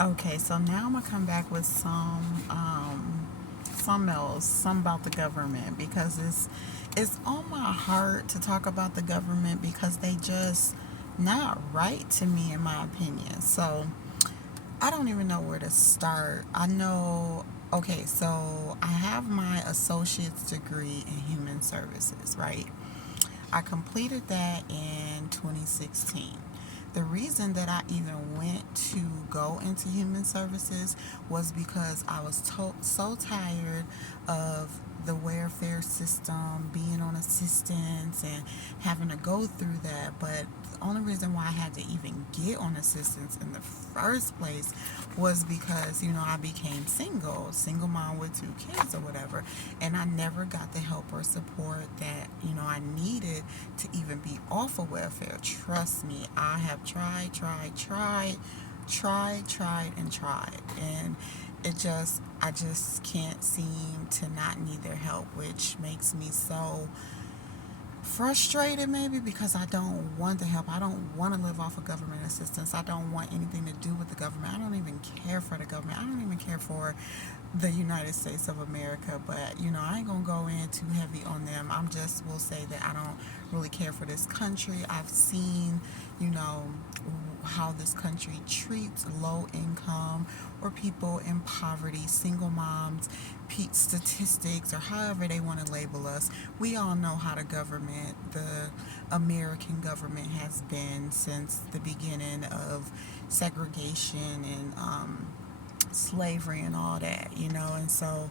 Okay, so now I'm gonna come back with some else, some about the government because it's on my heart to talk about the government because they just not right to me in my opinion. So I don't even know where to start. I know. Okay, so I have my associate's degree in human services, right? I completed that in 2016. The reason that I even went to go into human services was because I was so tired of the welfare system, being on assistance, and having to go through that. But the only reason why I had to even get on assistance in the first place was because, I became single mom with two kids or whatever. And I never got the help or support that, I needed to even be off of welfare. Trust me, I have tried, and tried. And I just can't seem to not need their help, which makes me so frustrated maybe because I don't want the help. I don't want to live off of government assistance. I don't want anything to do with the government. I don't even care for the government. I don't even care for the United States of America. But I ain't gonna go in too heavy on them. I'm just will say that I don't really care for this country. I've seen, you know, how this country treats low income or people in poverty, single moms, statistics, or however they want to label us. We all know how the American government has been since the beginning of segregation and slavery and all that, and so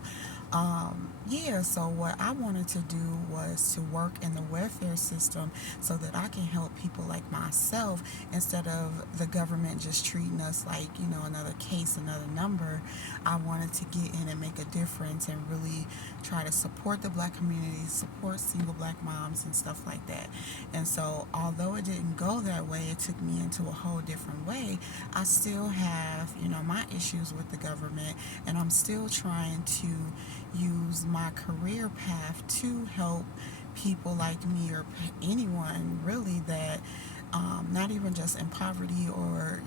yeah, so what I wanted to do was to work in the welfare system so that I can help people like myself instead of the government just treating us like, another case, another number. I wanted to get in and make a difference and really try to support the black community, support single black moms and stuff like that. And so, although it didn't go that way, it took me into a whole different way. I still have, my issues with the government, and I'm still trying to use my career path to help people like me or anyone really that not even just in poverty or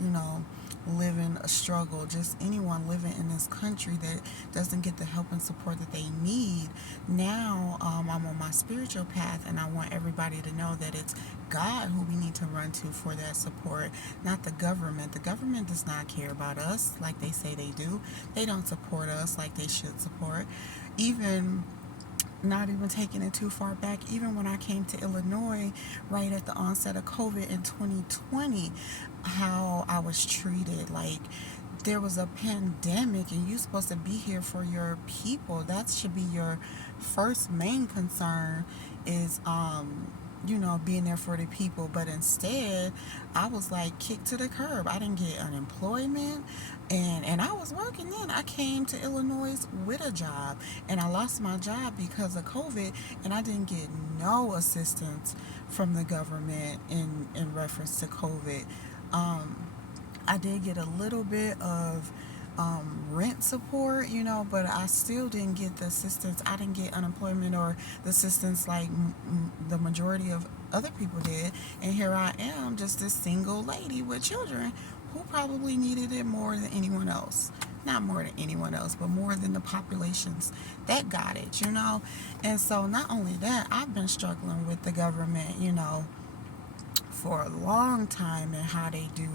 living a struggle, just anyone living in this country that doesn't get the help and support that they need. Now I'm on my spiritual path, and I want everybody to know that it's God who we need to run to for that support, not the government. The government does not care about us like they say they do. They don't support us like they should support. Even not even taking it too far back, even when I came to Illinois right at the onset of COVID in 2020, how I was treated. Like, there was a pandemic and you're supposed to be here for your people. That should be your first main concern is being there for the people. But instead, I was like kicked to the curb. I didn't get unemployment, and I was working then. I came to Illinois with a job, and I lost my job because of COVID, and I didn't get no assistance from the government in reference to COVID. Um, I did get a little bit of rent support, but I still didn't get the assistance. I didn't get unemployment or the assistance like the majority of other people did. And here I am, just this single lady with children who probably needed it more than anyone else. Not more than anyone else, but more than the populations that got it. And so, not only that, I've been struggling with the government, for a long time, and how they do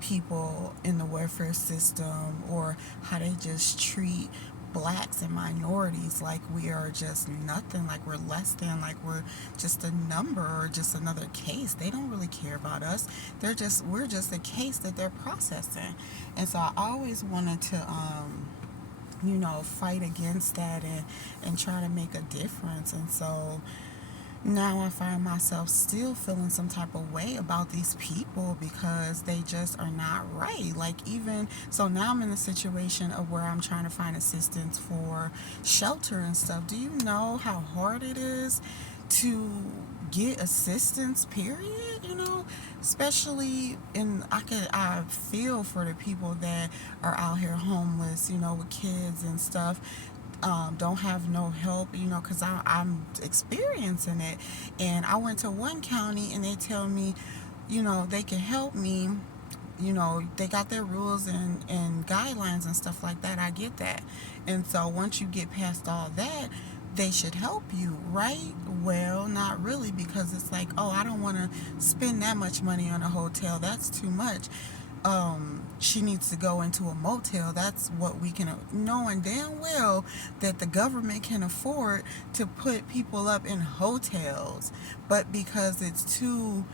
people in the welfare system, or how they just treat blacks and minorities like we are just nothing, like we're less than, like we're just a number or just another case. They don't really care about us. We're just a case that they're processing. And so I always wanted to fight against that and try to make a difference. And so now I find myself still feeling some type of way about these people because they just are not right. Like, even so, now I'm in a situation of where I'm trying to find assistance for shelter and stuff. Do you know how hard it is to get assistance, period? Especially I feel for the people that are out here homeless, with kids and stuff, don't have no help, because I'm experiencing it. And I went to one county and they tell me, they can help me, they got their rules and guidelines and stuff like that. I get that. And so once you get past all that, they should help you, right? Well, not really, because it's like, oh, I don't want to spend that much money on a hotel. That's too much. She needs to go into a motel. That's what we can, knowing damn well that the government can afford to put people up in hotels, but because it's too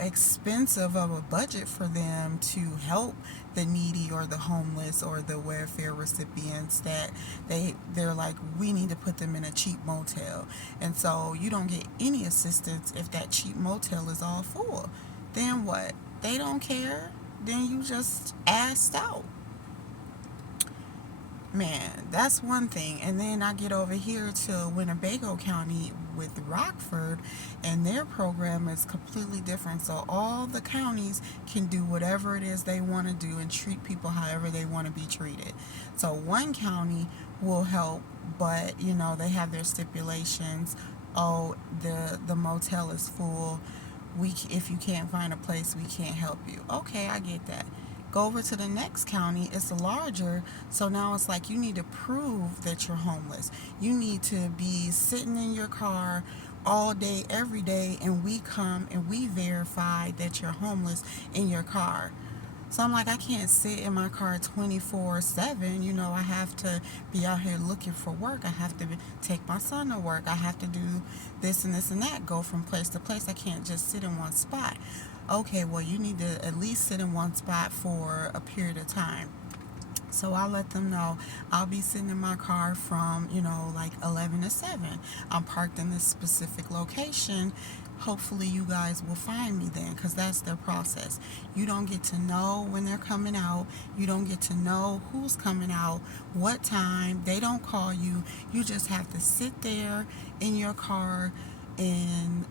expensive of a budget for them to help the needy or the homeless or the welfare recipients, that they're like, we need to put them in a cheap motel. And so you don't get any assistance if that cheap motel is all full. Then what? They don't care. Then you just assed out. Man, that's one thing. And then I get over here to Winnebago County with Rockford, and their program is completely different. So all the counties can do whatever it is they want to do and treat people however they want to be treated. So one county will help, but they have their stipulations. Oh, the motel is full. If you can't find a place, we can't help you. Okay, I get that. Go over to the next county, it's larger, so now it's like you need to prove that you're homeless. You need to be sitting in your car all day, every day, and we come and we verify that you're homeless in your car. So I'm like, I can't sit in my car 24/7. I have to be out here looking for work. I have to take my son to work. I have to do this and this and that, go from place to place. I can't just sit in one spot. Okay, well, you need to at least sit in one spot for a period of time. So I let them know I'll be sitting in my car from, like 11 to 7. I'm parked in this specific location. Hopefully you guys will find me then, because that's their process. You don't get to know when they're coming out. You don't get to know who's coming out, what time. They don't call you. You just have to sit there in your car and,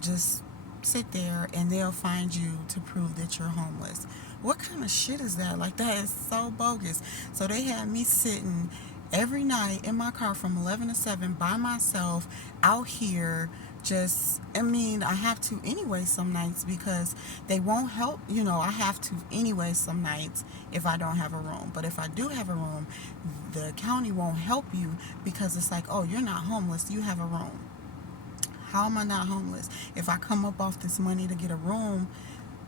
just sit there, and they'll find you to prove that you're homeless. What kind of shit is that? Like, that is so bogus. So they had me sitting every night in my car from 11 to 7 by myself out here. I have to anyway some nights, because they won't help. I have to anyway some nights if I don't have a room. But if I do have a room, the county won't help you, because it's like, oh, you're not homeless, you have a room. How am I not homeless? If I come up off this money to get a room,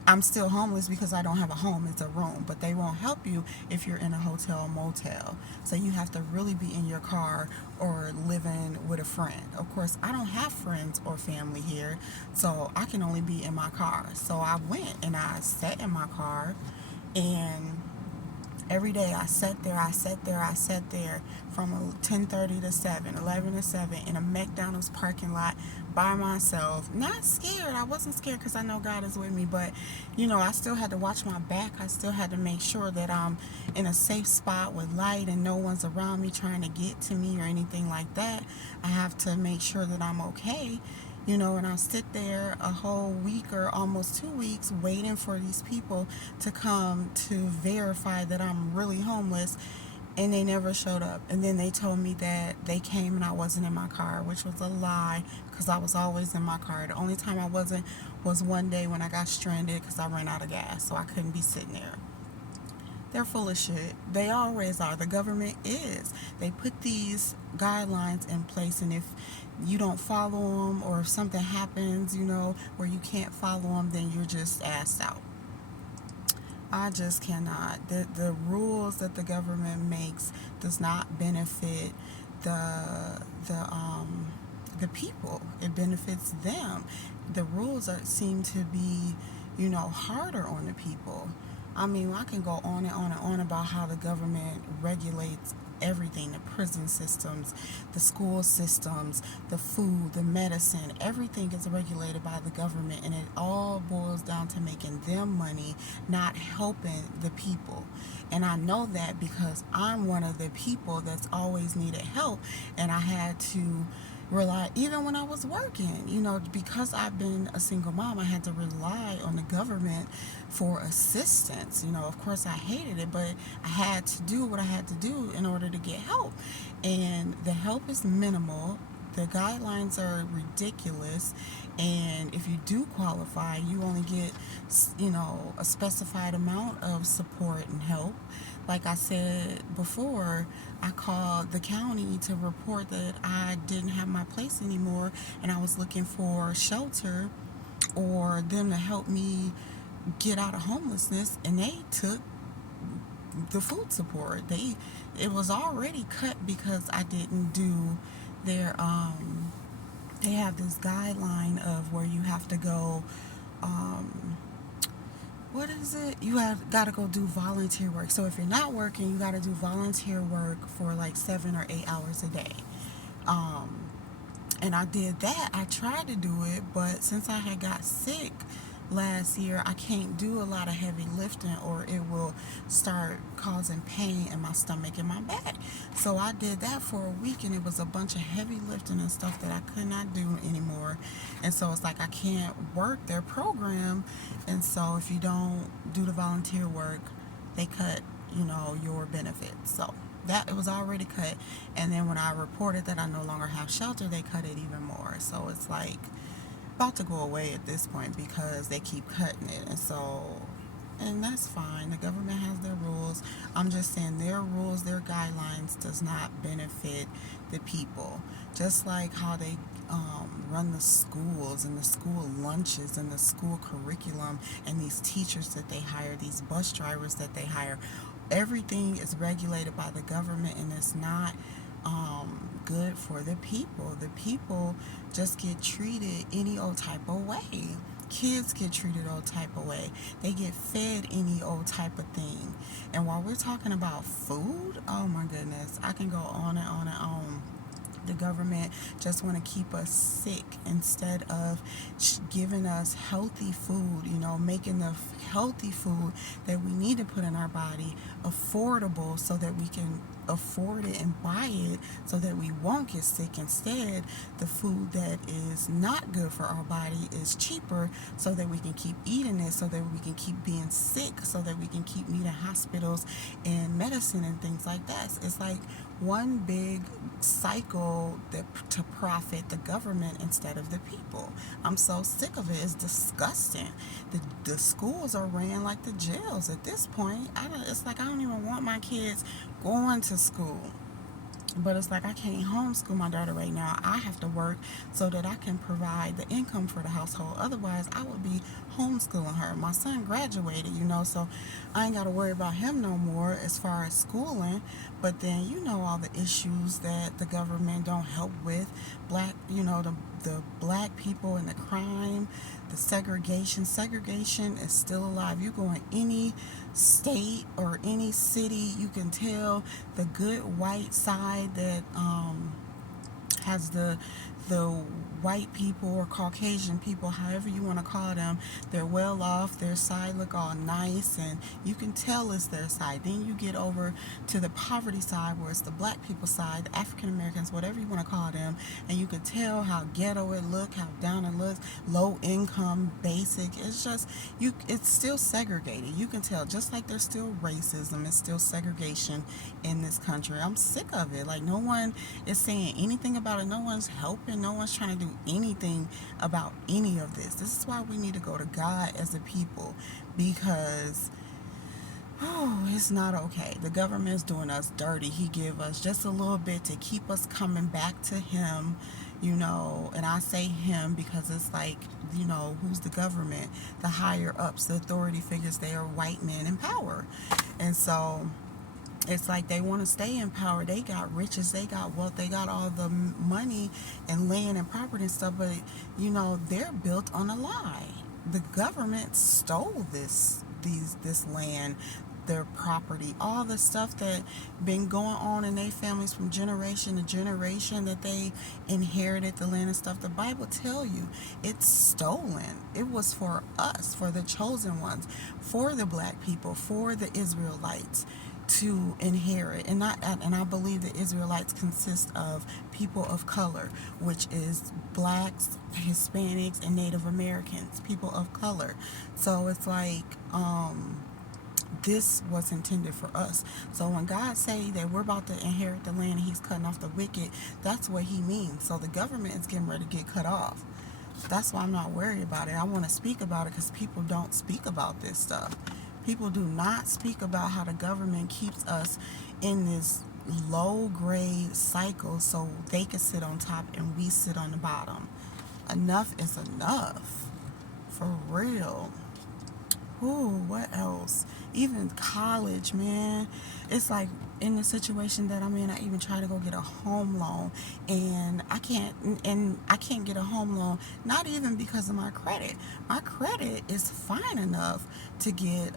I'm still homeless because I don't have a home. It's a room. But they won't help you if you're in a hotel or motel. So you have to really be in your car or living with a friend. Of course, I don't have friends or family here, so I can only be in my car. So I went and I sat in my car, and every day I sat there from 10:30 to 7, 11 to 7 in a McDonald's parking lot by myself. Not scared. I wasn't scared because I know God is with me, but I still had to watch my back. I still had to make sure that I'm in a safe spot with light and no one's around me trying to get to me or anything like that. I have to make sure that I'm okay. And I'll sit there a whole week or almost 2 weeks waiting for these people to come to verify that I'm really homeless, and they never showed up. And then they told me that they came and I wasn't in my car, which was a lie, because I was always in my car. The only time I wasn't was one day when I got stranded because I ran out of gas, so I couldn't be sitting there. They're full of shit. They always are. The government is. They put these guidelines in place, and if you don't follow them, or if something happens, where you can't follow them, then you're just assed out. I just cannot. The rules that the government makes does not benefit the people. It benefits them. The rules seem to be, harder on the people. I mean, I can go on and on and on about how the government regulates everything, the prison systems, the school systems, the food, the medicine. Everything is regulated by the government, and it all boils down to making them money, not helping the people. And I know that because I'm one of the people that's always needed help, and I had to rely, even when I was working, because I've been a single mom, I had to rely on the government for assistance. Of course I hated it, but I had to do what I had to do in order to get help. And the help is minimal. the guidelines are ridiculous, and if you do qualify, you only get, a specified amount of support and help. Like I said before, I called the county to report that I didn't have my place anymore and I was looking for shelter or them to help me get out of homelessness, and they took the food support. It was already cut because I didn't do their they have this guideline of where you have to go, um what is it? You have got to go do volunteer work. So if you're not working, you got to do volunteer work for like 7 or 8 hours a day. Um, and I did that. I tried to do it, but since I had got sick last year, I can't do a lot of heavy lifting or it will start causing pain in my stomach and my back. So I did that for a week and it was a bunch of heavy lifting and stuff that I could not do anymore. And so it's like I can't work their program. And so if you don't do the volunteer work, they cut, your benefits. So that it was already cut. And then when I reported that I no longer have shelter, they cut it even more. So it's like about to go away at this point because they keep cutting it. And that's fine. The government has their rules. I'm just saying their rules, their guidelines does not benefit the people. Just like how they run the schools and the school lunches and the school curriculum and these teachers that they hire, these bus drivers that they hire. Everything is regulated by the government and it's not good for the people. The people just get treated any old type of way. Kids get treated all type of way. They get fed any old type of thing. And while we're talking about food, oh my goodness, I can go on and on and on. The government just want to keep us sick instead of giving us healthy food, making the healthy food that we need to put in our body affordable so that we can afford it and buy it so that we won't get sick. Instead, the food that is not good for our body is cheaper so that we can keep eating it, so that we can keep being sick, so that we can keep needing hospitals and medicine and things like that. It's like one big cycle to profit the government instead of the people. I'm so sick of it. It's disgusting. The schools are ran like the jails at this point. It's like I don't even want my kids going to school. But it's like I can't homeschool my daughter right now. I have to work so that I can provide the income for the household. Otherwise, I would be homeschooling her. My son graduated, so I ain't got to worry about him no more as far as schooling. But then, all the issues that the government don't help with. The black people and the crime, the segregation. Segregation is still alive. You go in any state or any city, you can tell the good white side that has the white people or Caucasian people, however you want to call them, they're well off, their side look all nice, and you can tell it's their side. Then you get over to the poverty side where it's the black people side, the African Americans, whatever you want to call them, and you can tell how ghetto it look, how down it looks, low income, basic. It's just, it's still segregated. You can tell, just like there's still racism, it's still segregation in this country. I'm sick of it. Like, no one is saying anything about it. No one's helping. No one's trying to do anything about any of this. This is why we need to go to God as a people, because it's not okay. The government is doing us dirty. He give us just a little bit to keep us coming back to him, and I say him because it's like, who's the government? The higher ups, the authority figures, they are white men in power. And so it's like they want to stay in power. They got riches, they got wealth, they got all the money and land and property and stuff, but they're built on a lie. The government stole this land, their property, all the stuff that been going on in their families from generation to generation, that they inherited the land and stuff. The Bible tell you it's stolen. It was for us, for the chosen ones, for the black people, for the Israelites to inherit. And I believe the Israelites consist of people of color, which is blacks, Hispanics, and Native Americans, people of color. So it's like this was intended for us. So when God say that we're about to inherit the land and he's cutting off the wicked, that's what he means. So the government is getting ready to get cut off. That's why I'm not worried about it. I want to speak about it because people don't speak about this stuff. People do not speak about how the government keeps us in this low grade cycle so they can sit on top and we sit on the bottom. Enough is enough. For real. Ooh, what else? Even college, man. It's like in the situation that I'm in, I even try to go get a home loan, and I can't get a home loan. Not even because of my credit. My credit is fine enough to get.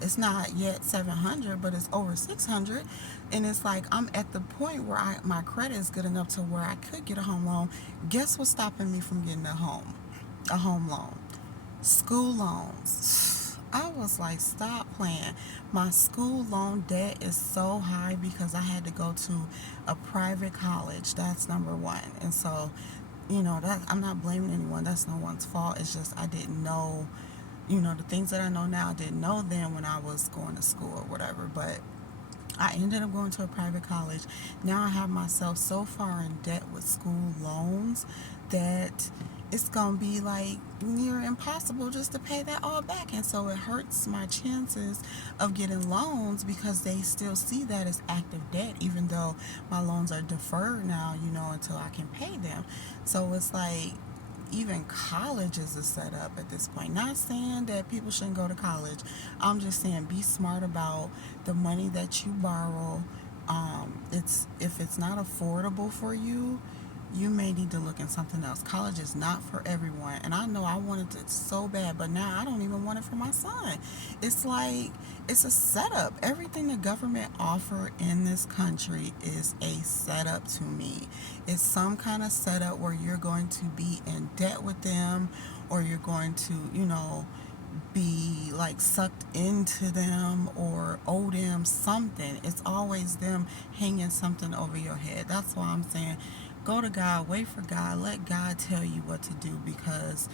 It's not yet 700, but it's over 600, and it's like I'm at the point where my credit is good enough to where I could get a home loan. Guess what's stopping me from getting a home loan? School loans. I was like, stop playing. My school loan debt is so high because I had to go to a private college. That's number one. And so, that I'm not blaming anyone. That's no one's fault. It's just I didn't know, the things that I know now I didn't know then when I was going to school or whatever. But I ended up going to a private college. Now I have myself so far in debt with school loans that it's going to be like near impossible just to pay that all back. And so it hurts my chances of getting loans because they still see that as active debt, even though my loans are deferred now, until I can pay them. So it's like even college is a setup at this point. Not saying that people shouldn't go to college. I'm just saying be smart about the money that you borrow. If it's not affordable for you, you may need to look at something else. College is not for everyone. And I know I wanted it so bad, but now I don't even want it for my son. It's like, it's a setup. Everything the government offer in this country is a setup to me. It's some kind of setup where you're going to be in debt with them, or you're going to, be like sucked into them or owe them something. It's always them hanging something over your head. That's why I'm saying go to God, wait for God, let God tell you what to do, because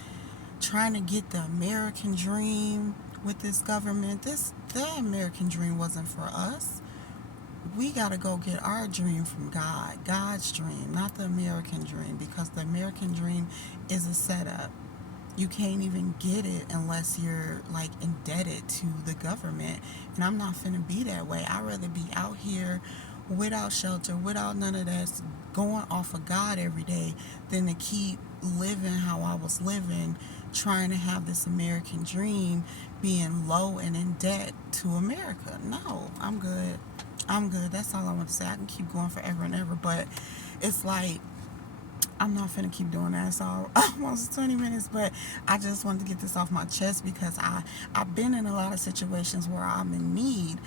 trying to get the American dream with this government, the American dream wasn't for us. We got to go get our dream from God, God's dream, not the American dream, because the American dream is a setup. You can't even get it unless you're like indebted to the government. And I'm not finna be that way. I'd rather be out here without shelter, without none of that, going off of God every day, than to keep living how I was living, trying to have this American dream, being low and in debt to America. No, I'm good. I'm good. That's all I want to say. I can keep going forever and ever, but it's like, I'm not finna keep doing that. It's almost 20 minutes, but I just wanted to get this off my chest because I've been in a lot of situations where I'm in need,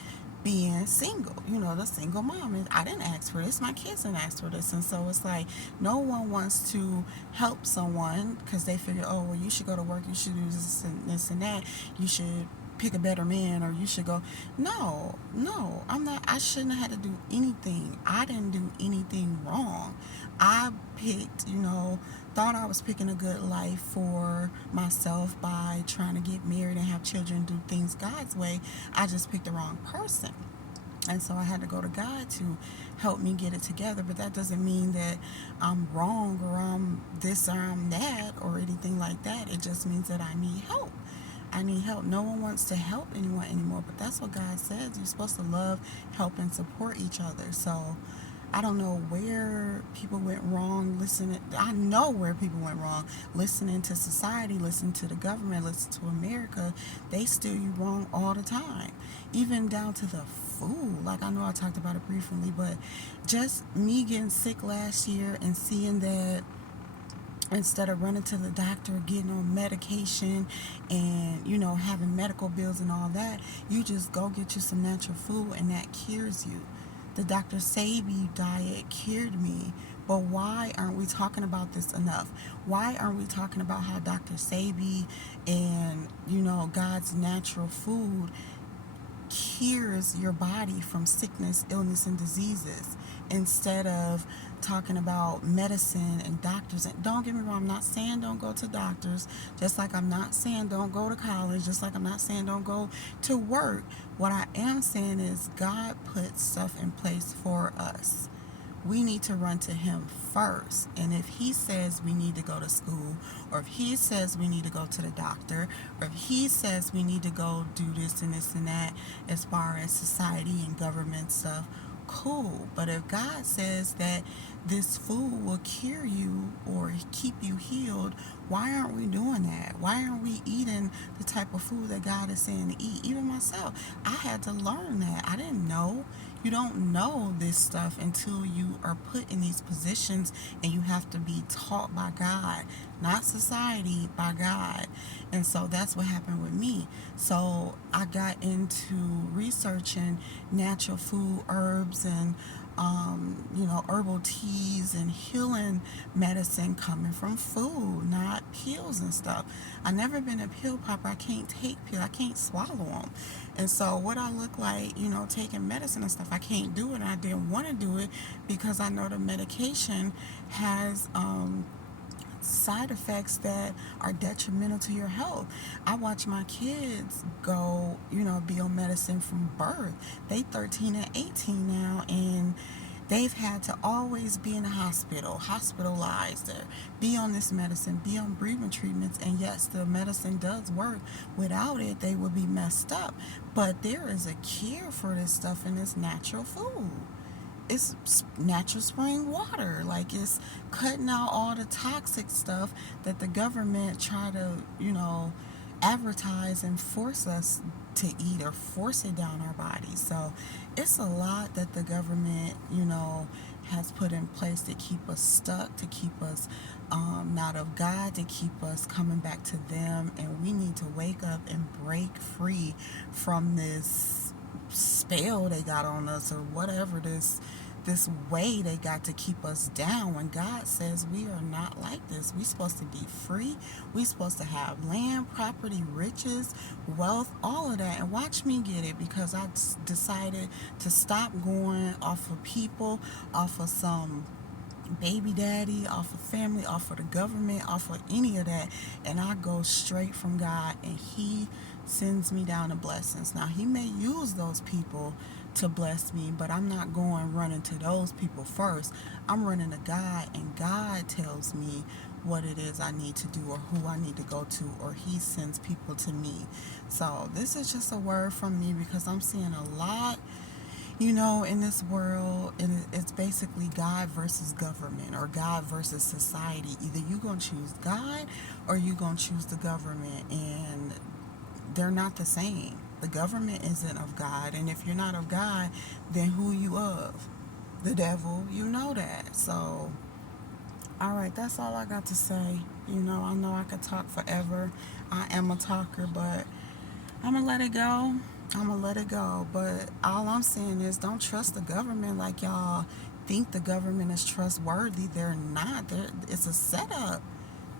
being single, the single mom. And I didn't ask for this. My kids didn't ask for this. And so it's like no one wants to help someone because they figure, oh, well, you should go to work. You should do this and that. You should pick a better man, or you should go. No, I'm not. I shouldn't have had to do anything. I didn't do anything wrong. I picked, thought I was picking a good life for myself by trying to get married and have children, do things God's way. I just picked the wrong person. And so I had to go to God to help me get it together. But that doesn't mean that I'm wrong or I'm this or I'm that or anything like that. It just means that I need help. I need help. No one wants to help anyone anymore, but that's what God says. You're supposed to love, help, and support each other. So I don't know where people went wrong listening. I know where people went wrong listening to society, listening to the government, listening to America. They steer you wrong all the time, even down to the food. Like, I know I talked about it briefly, but just me getting sick last year and seeing that instead of running to the doctor, getting on medication and, having medical bills and all that, you just go get you some natural food and that cures you. The Dr. Sebi diet cured me. But why aren't we talking about this enough? Why aren't we talking about how Dr. Sebi and, God's natural food cures your body from sickness, illness, and diseases? instead of talking about medicine and doctors. And don't get me wrong, I'm not saying don't go to doctors, just like I'm not saying don't go to college, just like I'm not saying don't go to work. What I am saying is God put stuff in place for us. We need to run to him first. And if he says we need to go to school, or if he says we need to go to the doctor, or if he says we need to go do this and this and that as far as society and government stuff, cool. But if God says that this food will cure you or keep you healed, why aren't we doing that? Why aren't we eating the type of food that God is saying to eat? Even myself, I had to learn that. I didn't know. You don't know this stuff until you are put in these positions, and you have to be taught by God, not society, by God. And so that's what happened with me. So I got into researching natural food, herbs, and herbal teas and healing medicine coming from food, not pills and stuff. I never been a pill popper. I can't take pills. I can't swallow them. And so what I look like, taking medicine and stuff, I can't do it. I didn't want to do it because I know the medication has side effects that are detrimental to your health. I watch my kids go, be on medicine from birth. They 13 and 18 now, and they've had to always be in the hospital, hospitalized, or be on this medicine, be on breathing treatments. And yes, the medicine does work. Without it, they would be messed up. But there is a cure for this stuff, and it's natural food. It's natural spring water. Like, it's cutting out all the toxic stuff that the government try to, advertise and force us to eat or force it down our bodies. So it's a lot that the government, has put in place to keep us stuck, to keep us not of God, to keep us coming back to them. And we need to wake up and break free from this spell they got on us, or whatever this way they got to keep us down, when God says we are not like this. We're supposed to be free. We're supposed to have land, property, riches, wealth, all of that. And watch me get it, because I decided to stop going off of people, off of some baby daddy, off of family, off of the government, off of any of that. And I go straight from God, and he sends me down the blessings. Now, he may use those people to bless me, but I'm not going running to those people first. I'm running to God, and God tells me what it is I need to do, or who I need to go to, or he sends people to me. So this is just a word from me, because I'm seeing a lot, in this world, and it's basically God versus government, or God versus society. Either you're going to choose God, or you're going to choose the government, and they're not the same. The government isn't of God, and if you're not of God, then who you of? The devil. You know that. So, all right, that's all I got to say. I know I could talk forever. I am a talker, but I'm going to let it go. I'm going to let it go. But all I'm saying is, don't trust the government like y'all think the government is trustworthy. They're not. It's a setup.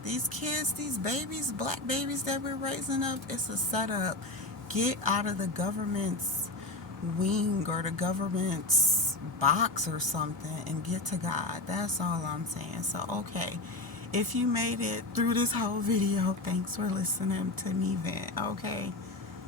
These kids, these babies, black babies that we're raising up, it's a setup. Get out of the government's wing, or the government's box or something, and get to God. That's all I'm saying. So, okay. If you made it through this whole video, thanks for listening to me vent. Okay.